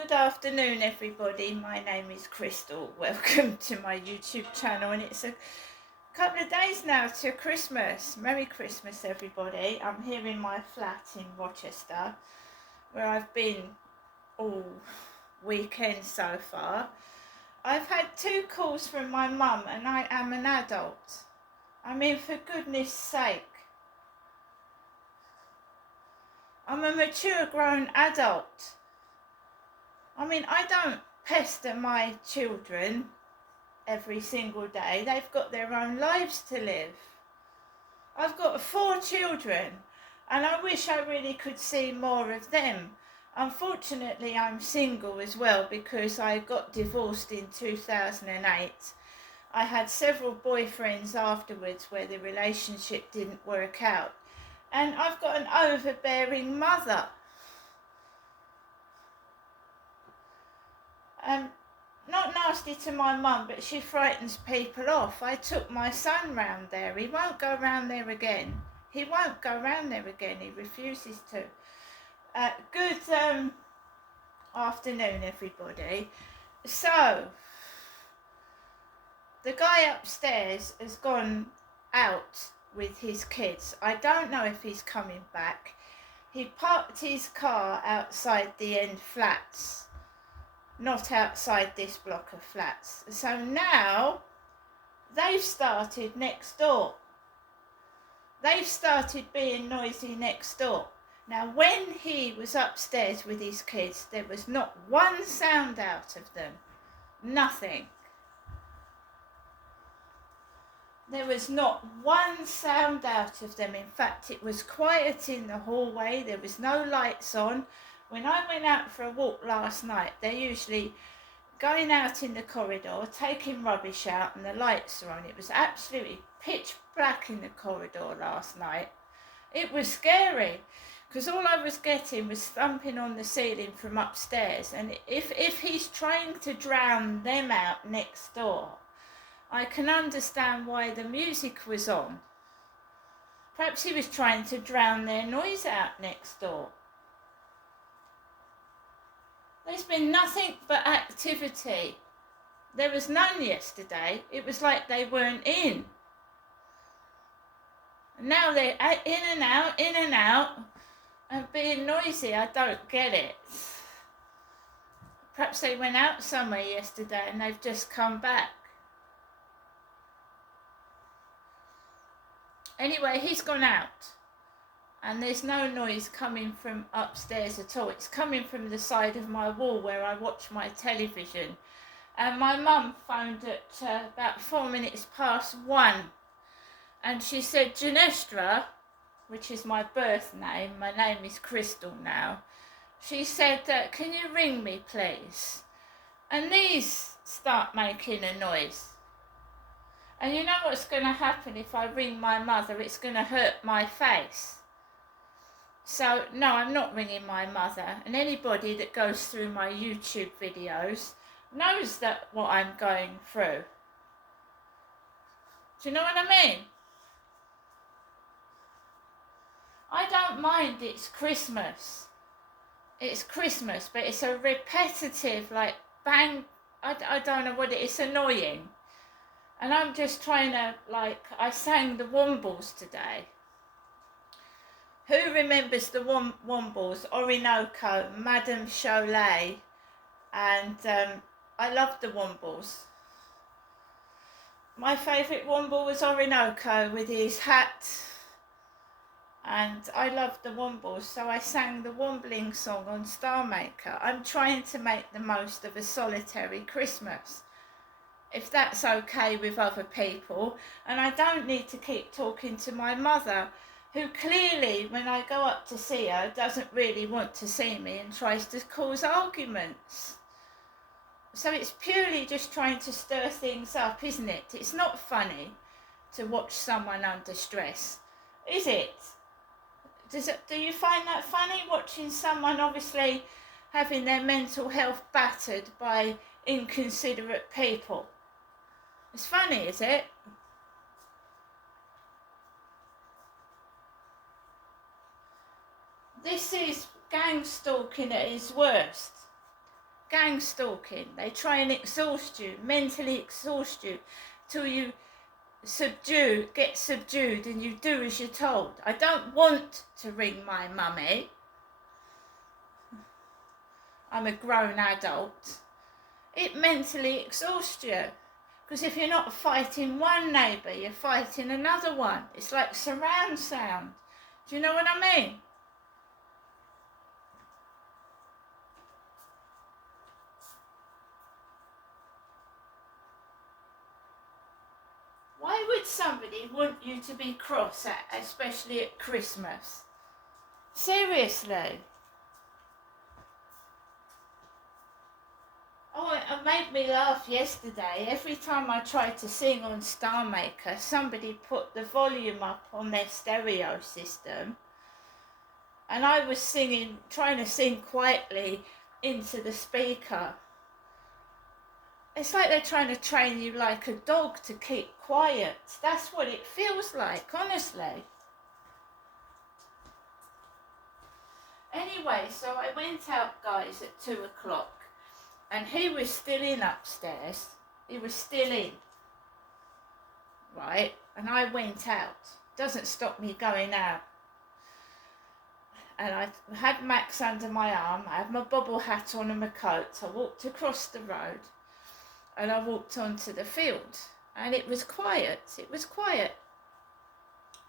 Good afternoon, everybody. My name is Crystal. Welcome to my YouTube channel, and it's a couple of days now to Christmas. Merry Christmas, everybody. I'm here in my flat in Rochester, where I've been all weekend so far. I've had 2 calls from my mum, and I am an adult. I mean, for goodness sake. I'm a mature grown adult. I mean, I don't pester my children every single day. They've got their own lives to live. I've got 4 children, and I wish I really could see more of them. Unfortunately, I'm single as well because I got divorced in 2008. I had several boyfriends afterwards where the relationship didn't work out. And I've got an overbearing mother. Not nasty to my mum, but she frightens people off. I took my son round there. He won't go round there again. He won't go round there again. He refuses to. Good afternoon, everybody. So, the guy upstairs has gone out with his kids. I don't know if he's coming back. He parked his car outside the end flats, not outside this block of flats. So now they've started next door. They've started being noisy next door. Now, when he was upstairs with his kids, there was not one sound out of them. Nothing. There was not one sound out of them. In fact, it was quiet in the hallway. There was no lights on. When I went out for a walk last night, they're usually going out in the corridor, taking rubbish out, and the lights are on. It was absolutely pitch black in the corridor last night. It was scary because all I was getting was thumping on the ceiling from upstairs. And if he's trying to drown them out next door, I can understand why the music was on. Perhaps he was trying to drown their noise out next door. There's been nothing but activity. There was none yesterday. It was like they weren't in. And now they're in and out, and being noisy. I don't get it. Perhaps they went out somewhere yesterday and they've just come back. Anyway, he's gone out. And there's no noise coming from upstairs at all. It's coming from the side of my wall where I watch my television. And my mum phoned at about 4 minutes past 1. And she said, Janestra, which is my birth name, my name is Crystal now. She said, can you ring me, please? And these start making a noise. And you know what's going to happen if I ring my mother? It's going to hurt my face. So, no, I'm not ringing my mother, and anybody that goes through my YouTube videos knows that what I'm going through. Do you know what I mean? I don't mind it's Christmas. It's Christmas, but it's a repetitive, like, bang, I don't know what it is, it's annoying. And I'm just trying to, like, I sang the Wombles today. Who remembers the Wombles? Orinoco, Madame Cholet, and I loved the Wombles. My favourite Womble was Orinoco with his hat, and I loved the Wombles, so I sang the Wombling song on Star Maker. I'm trying to make the most of a solitary Christmas, if that's okay with other people, and I don't need to keep talking to my mother, who clearly, when I go up to see her, doesn't really want to see me and tries to cause arguments. So it's purely just trying to stir things up, isn't it? It's not funny to watch someone under stress, is it? Do you find that funny, watching someone obviously having their mental health battered by inconsiderate people? It's funny, is it? This is gang stalking at its worst. gang stalking. They try and exhaust you, mentally exhaust you, till you get subdued and you do as you're told. I don't want to ring my mummy. I'm a grown adult. It mentally exhausts you. Because if you're not fighting one neighbour, you're fighting another one. It's like surround sound. Do you know what I mean? Why would somebody want you to be cross, especially at Christmas? Seriously. Oh, it made me laugh yesterday. Every time I tried to sing on Star Maker, somebody put the volume up on their stereo system. And I was singing, trying to sing quietly into the speaker. It's like they're trying to train you like a dog to keep quiet. That's what it feels like, honestly. Anyway, so I went out, guys, at 2 o'clock. And he was still in upstairs. He was still in. Right? And I went out. Doesn't stop me going out. And I had Max under my arm. I had my bobble hat on and my coat. I walked across the road. And I walked onto the field. And it was quiet. It was quiet.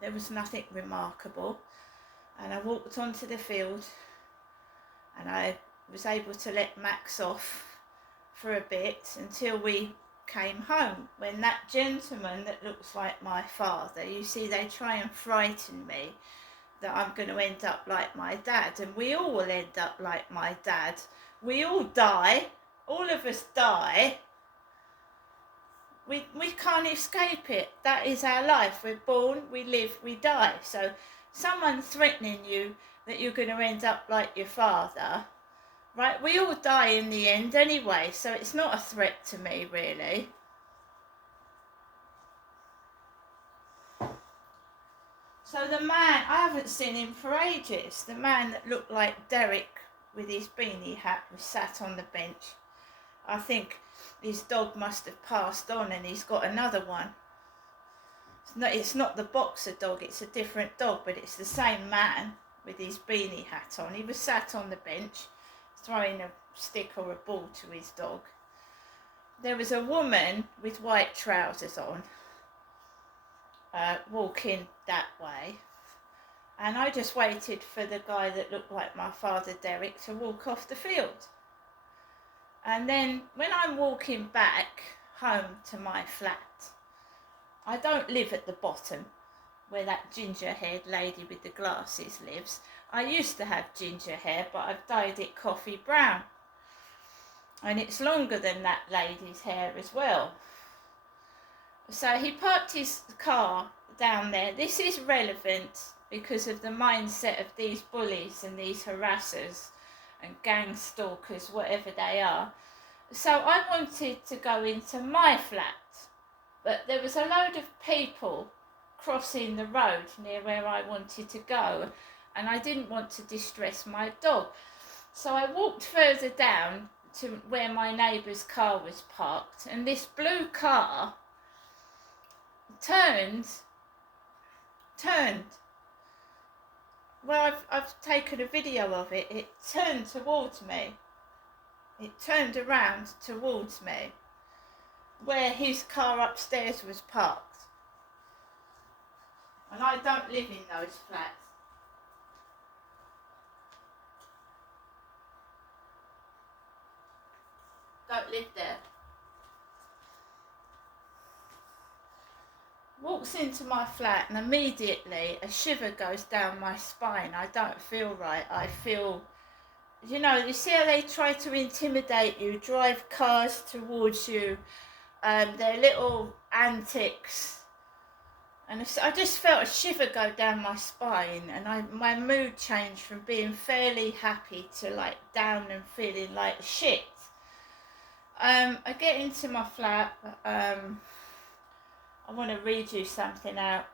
There was nothing remarkable. And I walked onto the field. And I was able to let Max off for a bit until we came home, when that gentleman that looks like my father, you see, they try and frighten me that I'm going to end up like my dad, and we all will end up like my dad. We all die. All of us die. We can't escape it. That is our life. We're born, we live, we die. So someone threatening you that you're going to end up like your father, right? We all die in the end anyway, so it's not a threat to me, really. So the man, I haven't seen him for ages. The man that looked like Derek with his beanie hat was sat on the bench. I think his dog must have passed on and he's got another one. It's not the boxer dog, it's a different dog, but it's the same man with his beanie hat on. He was sat on the bench, throwing a stick or a ball to his dog. There was a woman with white trousers on, walking that way, and I just waited for the guy that looked like my father, Derek, to walk off the field. And then when I'm walking back home to my flat, I don't live at the bottom where that ginger-haired lady with the glasses lives. I used to have ginger hair, but I've dyed it coffee brown. And it's longer than that lady's hair as well. So he parked his car down there. This is relevant because of the mindset of these bullies and these harassers and gang stalkers, whatever they are. So I wanted to go into my flat, but there was a load of people crossing the road near where I wanted to go, and I didn't want to distress my dog. So I walked further down to where my neighbour's car was parked, and this blue car turned. Well, I've taken a video of it. It turned towards me. It turned around towards me, where his car upstairs was parked. And I don't live in those flats. Don't live there. Walks into my flat and immediately a shiver goes down my spine. I don't feel right. I feel, you know, you see how they try to intimidate you, drive cars towards you, their little antics. And I just felt a shiver go down my spine, and my mood changed from being fairly happy to like down and feeling like shit. I get into my flat. I want to read you something out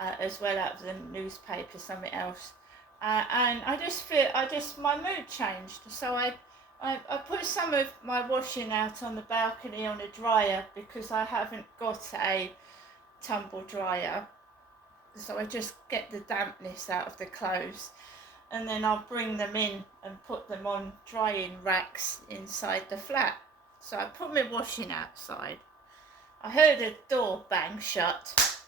as well out of the newspaper, something else. And I just feel, my mood changed. So I I put some of my washing out on the balcony on a dryer because I haven't got a tumble dryer. So I just get the dampness out of the clothes, and then I'll bring them in and put them on drying racks inside the flat. So I put my washing outside. I heard a door bang shut,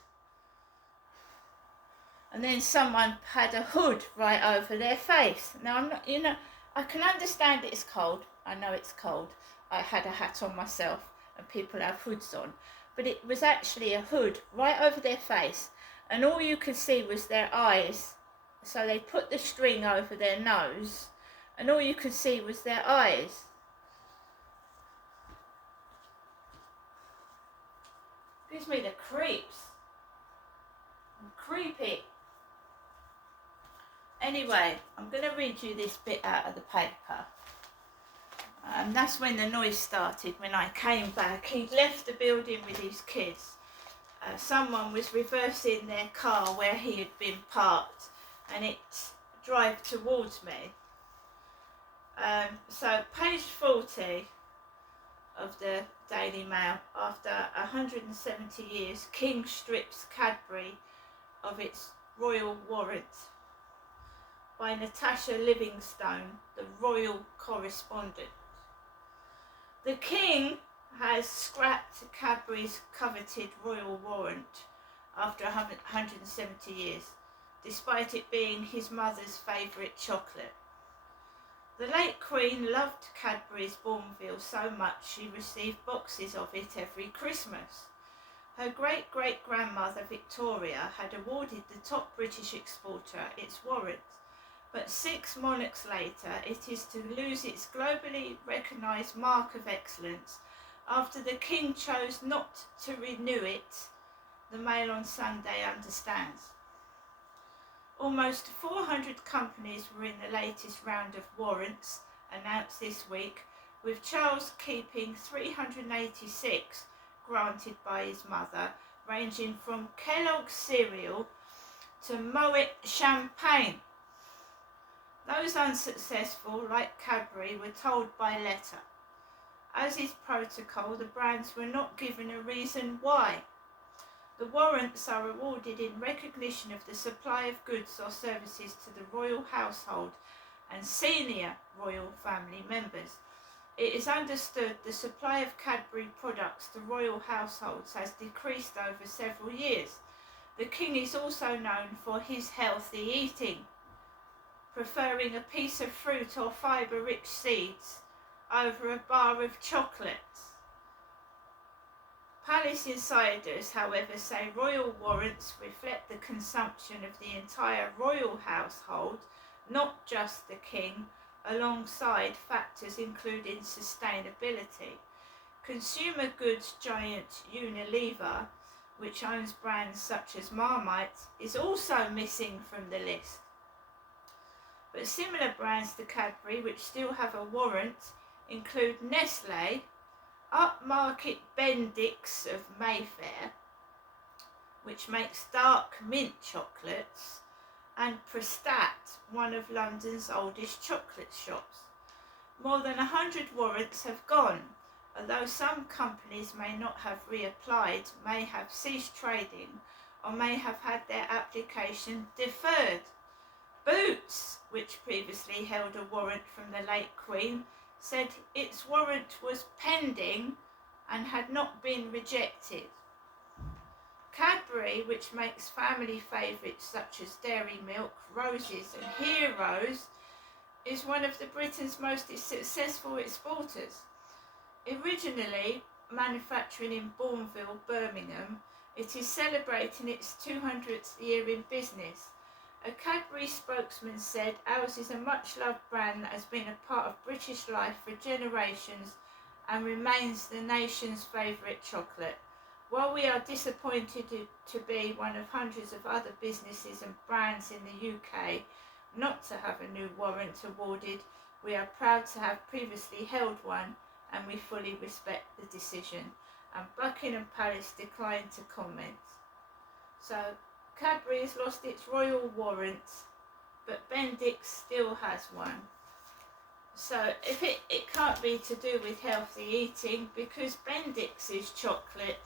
and then someone had a hood right over their face. Now I'm not, I can understand it's cold. I know it's cold. I had a hat on myself, and people have hoods on, but it was actually a hood right over their face, and all you could see was their eyes. So they put the string over their nose, and all you could see was their eyes. Gives me the creeps. I'm creepy. Anyway, I'm going to read you this bit out of the paper. That's when the noise started, when I came back. He'd left the building with his kids. Someone was reversing their car where he had been parked, and it drove towards me. So page 40 of the Daily Mail. After 170 years, King strips Cadbury of its royal warrant, by Natasha Livingstone, the royal correspondent. The King has scrapped Cadbury's coveted royal warrant after 170 years, despite it being his mother's favourite chocolate. The late Queen loved Cadbury's Bournville so much she received boxes of it every Christmas. Her great-great-grandmother Victoria had awarded the top British exporter its warrant, but 6 monarchs later it is to lose its globally recognised mark of excellence after the King chose not to renew it, the Mail on Sunday understands. Almost 400 companies were in the latest round of warrants announced this week, with Charles keeping 386 granted by his mother, ranging from Kellogg's cereal to Moet champagne. Those unsuccessful, like Cadbury, were told by letter. As is protocol, the brands were not given a reason why. The warrants are awarded in recognition of the supply of goods or services to the royal household and senior royal family members. It is understood the supply of Cadbury products to royal households has decreased over several years. The King is also known for his healthy eating, preferring a piece of fruit or fibre-rich seeds over a bar of chocolate. Palace insiders, however, say royal warrants reflect the consumption of the entire royal household, not just the King, alongside factors including sustainability. Consumer goods giant Unilever, which owns brands such as Marmite, is also missing from the list. But similar brands to Cadbury, which still have a warrant, include Nestlé, upmarket Bendix of Mayfair, which makes dark mint chocolates, and Prestat, one of London's oldest chocolate shops. More than 100 warrants have gone, although some companies may not have reapplied, may have ceased trading, or may have had their application deferred. Boots, which previously held a warrant from the late Queen, said its warrant was pending and had not been rejected. Cadbury, which makes family favourites such as Dairy Milk, Roses and Heroes, is one of Britain's most successful exporters. Originally manufacturing in Bournville, Birmingham, it is celebrating its 200th year in business. A Cadbury spokesman said, "Ours is a much-loved brand that has been a part of British life for generations and remains the nation's favourite chocolate. While we are disappointed to be one of hundreds of other businesses and brands in the UK not to have a new warrant awarded, we are proud to have previously held one and we fully respect the decision." And Buckingham Palace declined to comment. So Cadbury has lost its royal warrant, but Bendix still has one. So if it can't be to do with healthy eating, because Bendix is chocolate.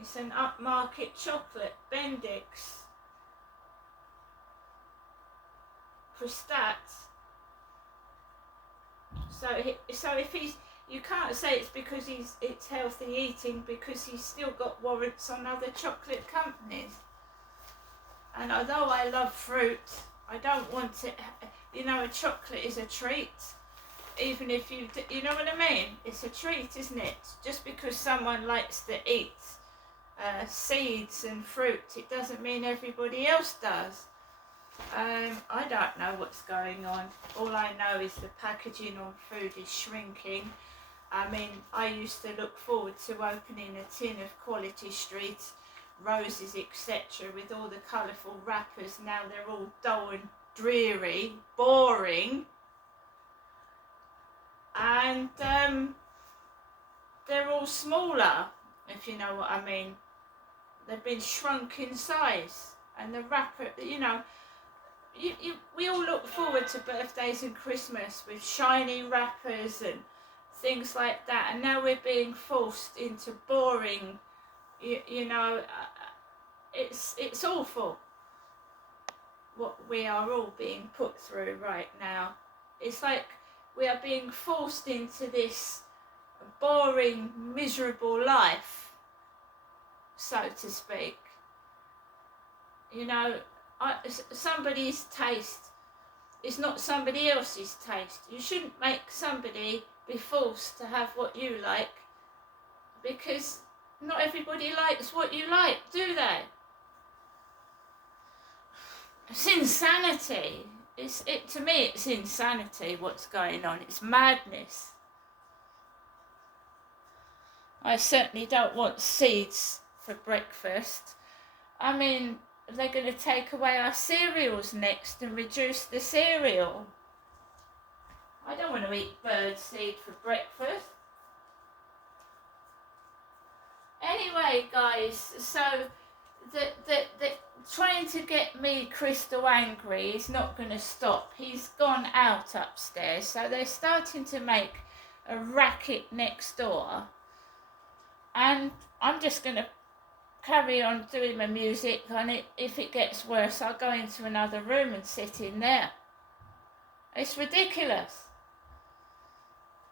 It's an upmarket chocolate, Bendix. Crustat. So if he's, you can't say it's because it's healthy eating, because he's still got warrants on other chocolate companies. And although I love fruit, I don't want it, you know, a chocolate is a treat. Even if you know what I mean? It's a treat, isn't it? Just because someone likes to eat seeds and fruit, it doesn't mean everybody else does. I don't know what's going on. All I know is the packaging on food is shrinking. I mean, I used to look forward to opening a tin of Quality Street roses, etc., with all the colourful wrappers. Now they're all dull and dreary, boring, and they're all smaller, if you know what I mean. They've been shrunk in size, and the wrapper, you know, we all look forward to birthdays and Christmas with shiny wrappers and things like that, and now we're being forced into boring, you know, it's awful what we are all being put through right now. It's like we are being forced into this boring, miserable life, so to speak. You know, somebody's taste is not somebody else's taste. You shouldn't make somebody be forced to have what you like, because not everybody likes what you like, do they? It's insanity. To me, it's insanity what's going on. It's madness. I certainly don't want seeds for breakfast. I mean, they're going to take away our cereals next and reduce the cereal. I don't want to eat bird seed for breakfast. Anyway, guys, so the trying to get me Crystal angry is not going to stop. He's gone out upstairs, so they're starting to make a racket next door, and I'm just going to carry on doing my music, and if it gets worse, I'll go into another room and sit in there. It's ridiculous.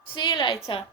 See you later.